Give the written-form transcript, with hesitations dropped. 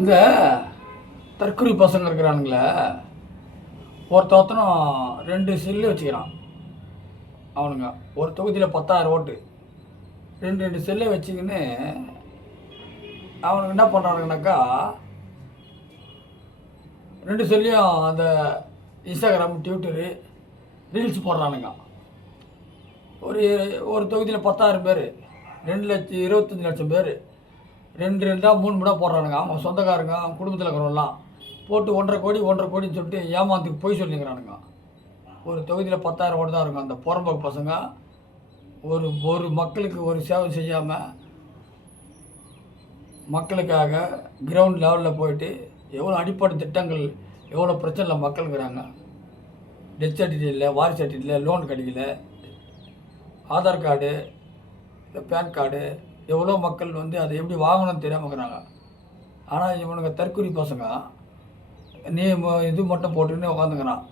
இந்த தற்குறி பசங்க இருக்கிறானுங்களே, ஒருத்தனும் 2 செல்லு வச்சுக்கிறான். அவனுங்க ஒரு தொகுதியில் 10,000 ஓட்டு, 2 செல்லை வச்சுக்கின்னு அவனுக்கு என்ன பண்ணுறானுங்கனாக்கா, 2 செல்லையும் அந்த இன்ஸ்டாகிராம், ட்விட்டரு, ரீல்ஸ் போடுறானுங்க. ஒரு ஒரு தொகுதியில் 10,000 பேர், 2,25,00,000 பேர் 2 2 3 போடுறானுங்க. அவங்க சொந்தக்காரங்க, அவங்க குடும்பத்தில் இருக்கிறவங்களாம் போட்டு 1,50 கோடின்னு சொல்லிட்டு ஏமாந்துக்கு போய் சொல்லிக்கிறானுங்க. ஒரு தொகுதியில் 10,000 ஓட்டு தான் இருக்கும். அந்த புறம்போக்கு பசங்க ஒரு ஒரு மக்களுக்கு ஒரு சேவை செய்யாமல், மக்களுக்காக கிரவுண்ட் லெவலில் போயிட்டு எவ்வளோ அடிப்படை திட்டங்கள், எவ்வளோ பிரச்சனையில் மக்கள் இருக்கிறாங்க. டெத் சர்டிஃபிகேட் இல்லை, வாரிசு சர்டிஃபிகேட் இல்லை, லோன் கிடைக்கல, ஆதார் கார்டு, இந்த பேன் கார்டு, எவ்வளோ மக்கள் அதை எப்படி வாங்கணும்னு தெரியாமல் இருக்கிறாங்க. ஆனால் இவனுங்க தற்குறி பசங்க நீ இது மட்டும் போட்டுக்கின்னு உட்காந்துக்கிறான்.